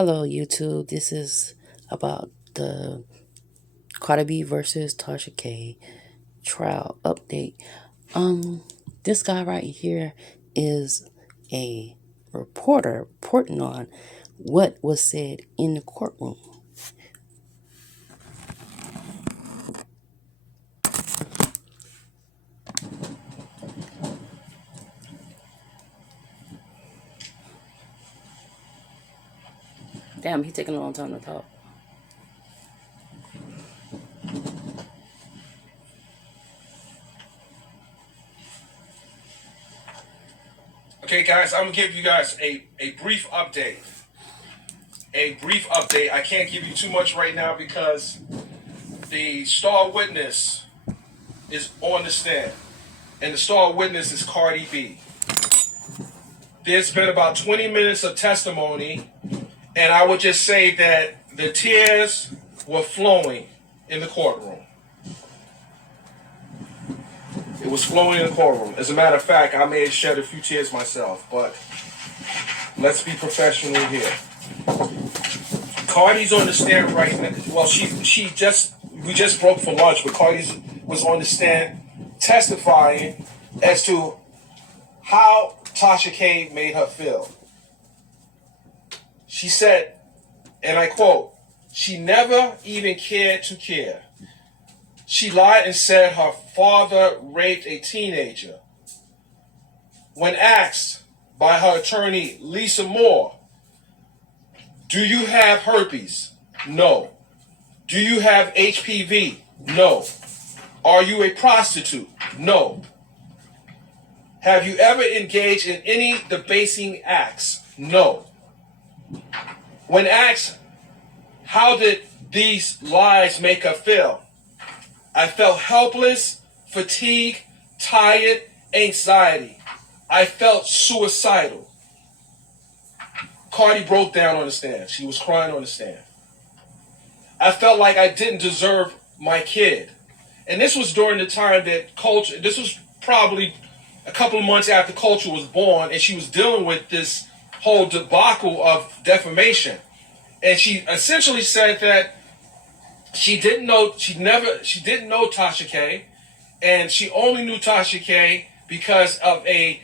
Hello, YouTube. This is about the Cardi versus Tasha K trial update. This guy right here is a reporter reporting on what was said in the courtroom. Damn, he's taking a long time to talk. Okay, guys, I'm gonna give you guys a brief update. A brief update. I can't give you too much right now because the star witness is on the stand, and the star witness is Cardi B. There's been about 20 minutes of testimony, and I would just say that the tears were flowing in the courtroom. It was flowing in the courtroom. As a matter of fact, I may have shed a few tears myself, but let's be professional here. Cardi's on the stand right now. Well, we just broke for lunch, but Cardi was on the stand testifying as to how Tasha K made her feel. She said, and I quote, "She never even cared to care. She lied and said her father raped a teenager. When asked by her attorney, Lisa Moore, do you have herpes? No. Do you have HPV? No. Are you a prostitute? No. Have you ever engaged in any debasing acts? No. When asked, how did these lies make her feel? I felt helpless, fatigued, tired, anxiety. I felt suicidal." Cardi broke down on the stand. She was crying on the stand. "I felt like I didn't deserve my kid." And this was during the time that Culture, this was probably a couple of months after Culture was born, and she was dealing with this whole debacle of defamation. And she essentially said that she didn't know Tasha K, and she only knew Tasha K because of a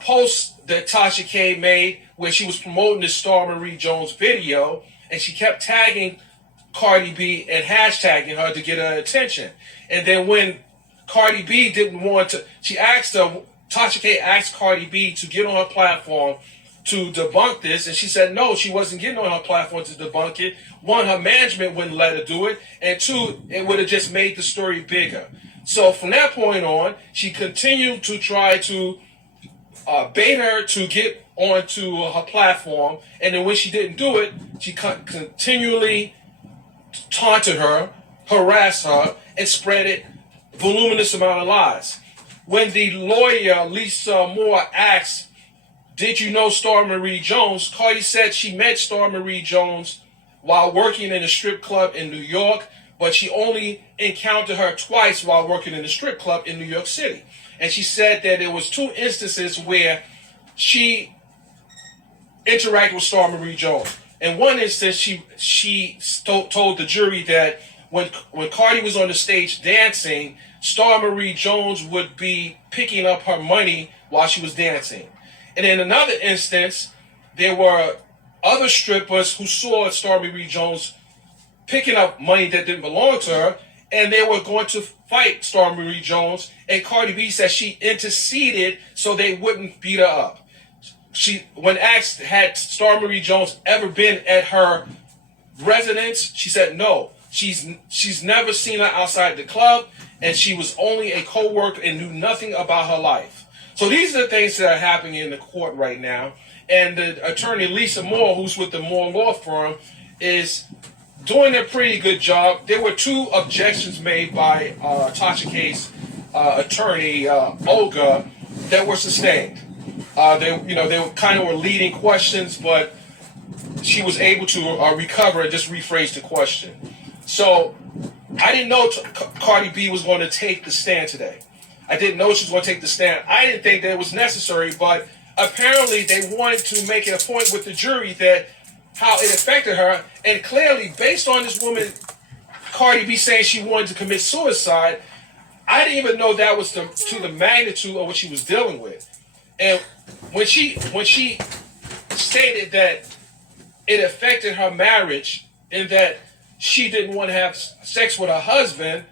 post that Tasha K made where she was promoting the Star Marie Jones video, and she kept tagging Cardi B and hashtagging her to get her attention. And then when Cardi B didn't want to, Tasha K asked Cardi B to get on her platform to debunk this, and she said no, she wasn't getting on her platform to debunk it. One, her management wouldn't let her do it, and two, it would have just made the story bigger. So from that point on, she continued to try to bait her to get onto her platform, and then when she didn't do it, she continually taunted her, harassed her, and spread it voluminous amount of lies. When the lawyer Lisa Moore asked, "Did you know Star Marie Jones?" Cardi said she met Star Marie Jones while working in a strip club in New York, but she only encountered her twice while working in a strip club in New York City. And she said that there was two instances where she interacted with Star Marie Jones. In one instance, she told the jury that when Cardi was on the stage dancing, Star Marie Jones would be picking up her money while she was dancing. And in another instance, there were other strippers who saw Star Marie Jones picking up money that didn't belong to her, and they were going to fight Star Marie Jones. And Cardi B said she interceded so they wouldn't beat her up. When asked, had Star Marie Jones ever been at her residence, she said no. She's never seen her outside the club, and she was only a co-worker and knew nothing about her life. So these are the things that are happening in the court right now. And the attorney Lisa Moore, who's with the Moore Law Firm, is doing a pretty good job. There were two objections made by Tasha K's attorney, Olga, that were sustained. They were kind of were leading questions, but she was able to recover and just rephrase the question. So I didn't know Cardi B was going to take the stand today. I didn't know she was going to take the stand. I didn't think that it was necessary, but apparently they wanted to make it a point with the jury that how it affected her. And clearly, based on this woman, Cardi B, saying she wanted to commit suicide, I didn't even know that was to the magnitude of what she was dealing with. And when she stated that it affected her marriage and that she didn't want to have sex with her husband,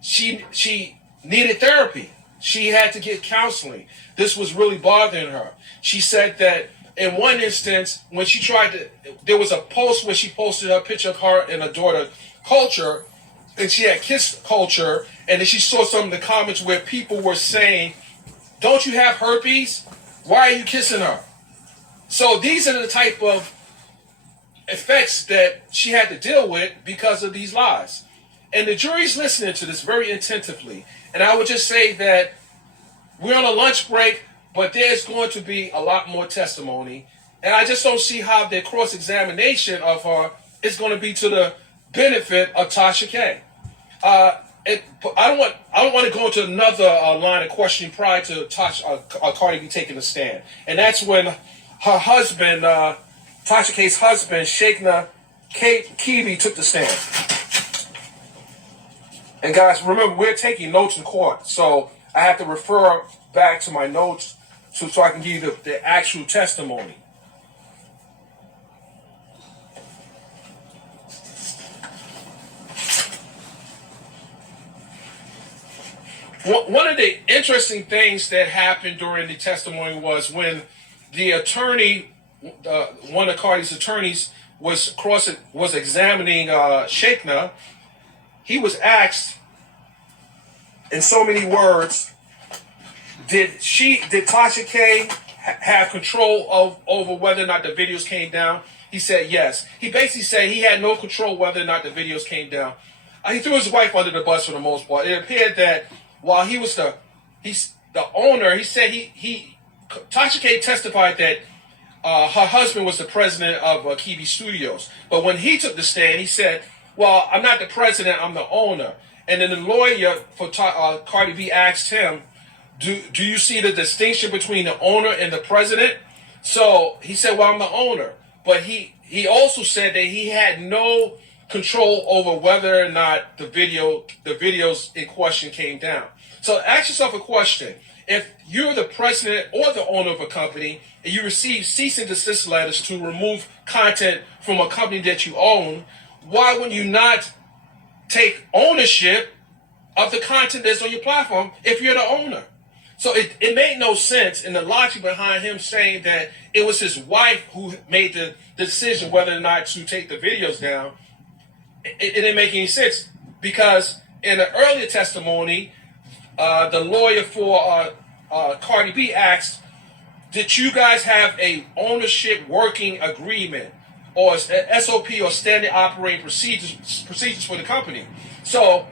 she needed therapy. She had to get counseling. This was really bothering her. She said that in one instance, when she tried to, there was a post where she posted her picture of her and her daughter, Culture, and she had kissed Culture, and then she saw some of the comments where people were saying, "Don't you have herpes? Why are you kissing her?" So these are the type of effects that she had to deal with because of these lies. And the jury's listening to this very attentively. And I would just say that we're on a lunch break, but there's going to be a lot more testimony. And I just don't see how the cross-examination of her is going to be to the benefit of Tasha K. I don't want to go into another line of questioning prior to Cardi B taking a stand. And that's when her husband, Tasha K's husband, Sheikna Kiwi, took the stand. And guys, remember, we're taking notes in court, so I have to refer back to my notes so I can give you the actual testimony. One of the interesting things that happened during the testimony was when the attorney, one of Cardi's attorneys, was examining Sheikna. He was asked in so many words, did Tasha K have control over whether or not the videos came down? He said yes. He basically said he had no control whether or not the videos came down. He threw his wife under the bus for the most part. It appeared that while he was the owner, he said Tasha K testified that her husband was the president of Kiwi Studios. But when he took the stand, he said, "Well, I'm not the president, I'm the owner." And then the lawyer for Cardi B asked him, do you see the distinction between the owner and the president? So he said, "Well, I'm the owner." But he also said that he had no control over whether or not the videos in question came down. So ask yourself a question. If you're the president or the owner of a company and you receive cease and desist letters to remove content from a company that you own, why would you not take ownership of the content that's on your platform if you're the owner? So it made no sense in the logic behind him saying that it was his wife who made the decision whether or not to take the videos down. It didn't make any sense because in the earlier testimony, the lawyer for Cardi B asked, "Did you guys have a ownership working agreement or SOP or standard operating procedures for the company?" So,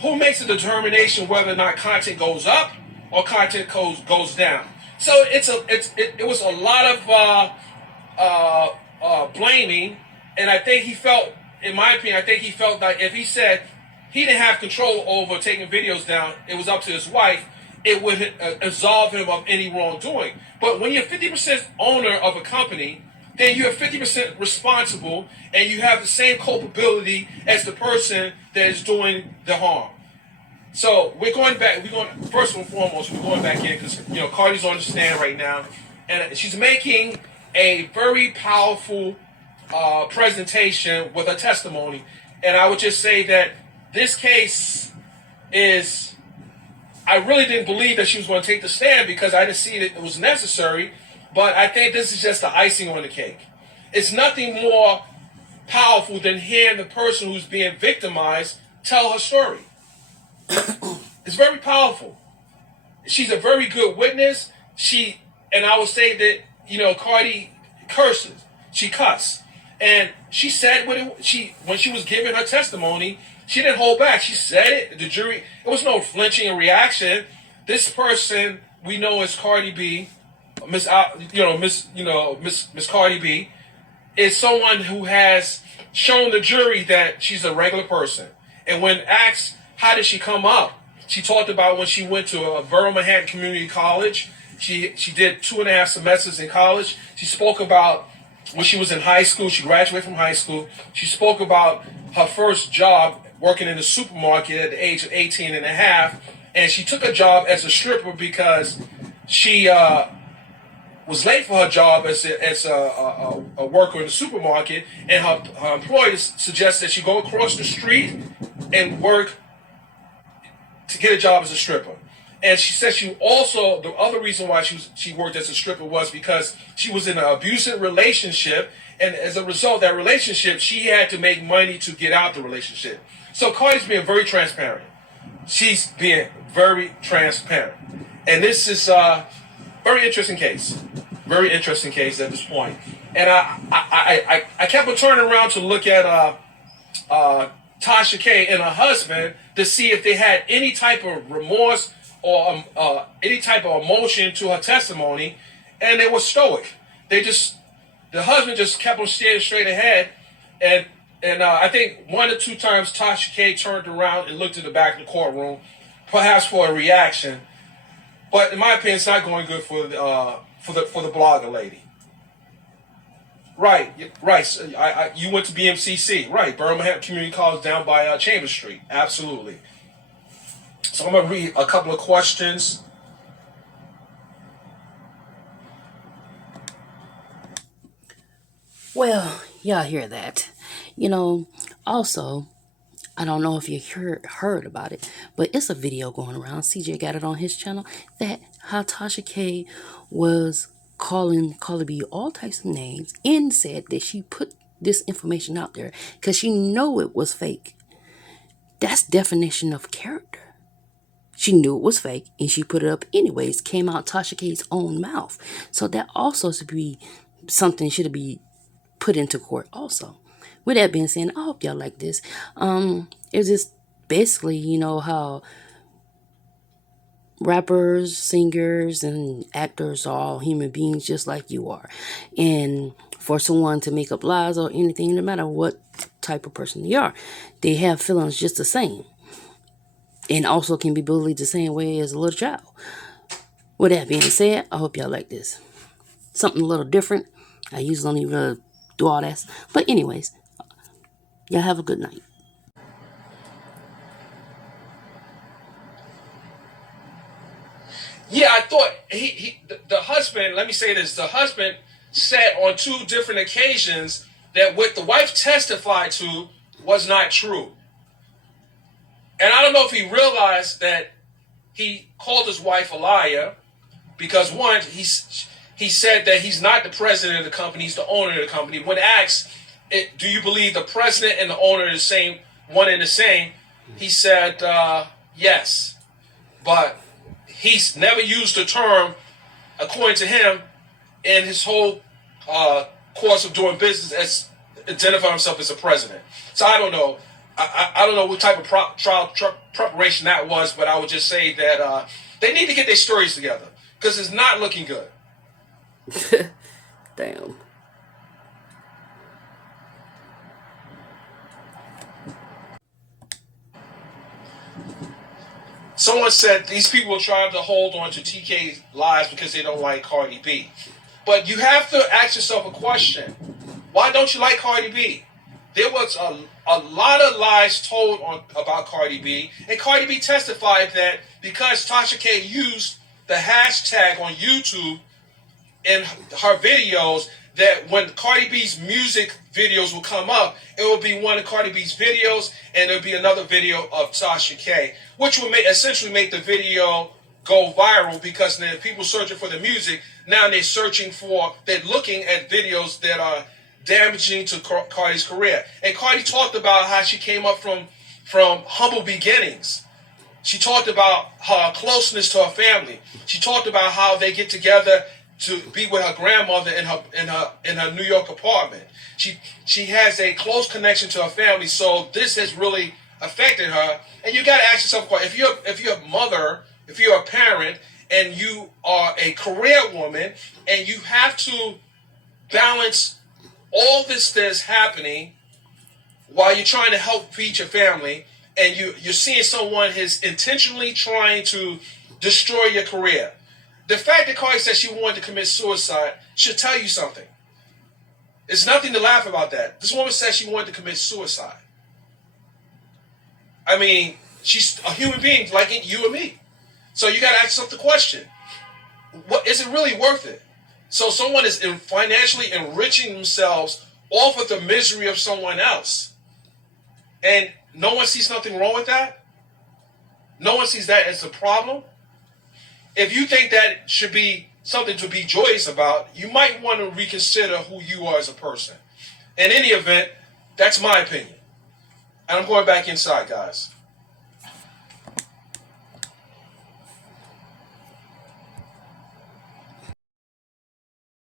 who makes the determination whether or not content goes up or content goes down? So it was a lot of blaming, and I think he felt, in my opinion, that if he said he didn't have control over taking videos down, it was up to his wife, it would absolve him of any wrongdoing. But when you're 50% owner of a company, then you're 50% responsible, and you have the same culpability as the person that is doing the harm. So we're going back. First and foremost, we're going back in because Cardi's on the stand right now, and she's making a very powerful presentation with her testimony. And I would just say that this case is. I really didn't believe that she was going to take the stand because I didn't see that it was necessary. But I think this is just the icing on the cake. It's nothing more powerful than hearing the person who's being victimized tell her story. It's very powerful. She's a very good witness. And I would say that, Cardi curses. She cussed. And she said when she was giving her testimony, she didn't hold back. She said it. The jury, it was no flinching or reaction. This person we know as Cardi B, Miss Cardi B, is someone who has shown the jury that she's a regular person. And when asked how did she come up, she talked about when she went to a Birmingham Community College. She did 2.5 semesters in college. She spoke about when she was in high school. She graduated from high school. She spoke about her first job working in the supermarket at the age of 18 and a half. And she took a job as a stripper because she was late for her job as a worker in the supermarket. And her employers suggested that she go across the street and work to get a job as a stripper. And she said she also, the other reason why she worked as a stripper was because she was in an abusive relationship, and as a result of that relationship, she had to make money to get out the relationship. So Cardi's being very transparent. She's being very transparent, and this is a very interesting case. Very interesting case at this point. And I kept on turning around to look at Tasha K and her husband to see if they had any type of remorse or any type of emotion to her testimony, and they were stoic. The husband just kept on staring straight ahead, and I think one or two times Tasha K turned around and looked at the back of the courtroom, perhaps for a reaction. But in my opinion, it's not going good for the blogger lady. Right, right. So you went to BMCC, right? Birmingham Community College down by Chambers Street. Absolutely. So I'm gonna read a couple of questions. Well, y'all hear that. Also, I don't know if you heard about it, but it's a video going around. CJ got it on his channel that how Tasha K was calling Cardi B all types of names and said that she put this information out there because she know it was fake. That's definition of character. She knew it was fake and she put it up anyways. Came out Tasha K's own mouth. So that also should be something should be put into court also. With that being said, I hope y'all like this. It's just basically, how rappers, singers, and actors are all human beings just like you are. And for someone to make up lies or anything, no matter what type of person they are, they have feelings just the same. And also can be bullied the same way as a little child. With that being said, I hope y'all like this. Something a little different. I usually don't even do all that. But anyways, y'all have a good night. Yeah, I thought the husband. Let me say this: the husband said on two different occasions that what the wife testified to was not true. And I don't know if he realized that he called his wife a liar because one, he said that he's not the president of the company; he's the owner of the company. When asked, "Do you believe the president and the owner are the same, one and the same?" He said, "Yes," but he's never used the term, according to him, in his whole course of doing business as identifying himself as a president. So I don't know. I don't know what type of trial preparation that was, but I would just say that they need to get their stories together because it's not looking good. Damn. Someone said these people are trying to hold on to TK's lies because they don't like Cardi B. But you have to ask yourself a question. Why don't you like Cardi B? There was a lot of lies told about Cardi B, and Cardi B testified that because Tasha K used the hashtag on YouTube in her videos, that when Cardi B's music videos will come up, it will be one of Cardi B's videos, and there'll be another video of Tasha K, which will essentially make the video go viral because then people searching for the music, now they're looking at videos that are damaging to Cardi's career. And Cardi talked about how she came up from humble beginnings. She talked about her closeness to her family. She talked about how they get together to be with her grandmother in her New York apartment. She has a close connection to her family, so this has really affected her. And you got to ask yourself, if you're a mother, if you're a parent, and you are a career woman, and you have to balance all this that's happening while you're trying to help feed your family, and you're seeing someone is intentionally trying to destroy your career. The fact that Cardi said she wanted to commit suicide should tell you something. It's nothing to laugh about that. This woman said she wanted to commit suicide. I mean, she's a human being like you and me. So you got to ask yourself the question: what is it really worth it? So someone is financially enriching themselves off of the misery of someone else, and no one sees nothing wrong with that. No one sees that as a problem. If you think that should be something to be joyous about, you might want to reconsider who you are as a person. In any event, that's my opinion. And I'm going back inside, guys.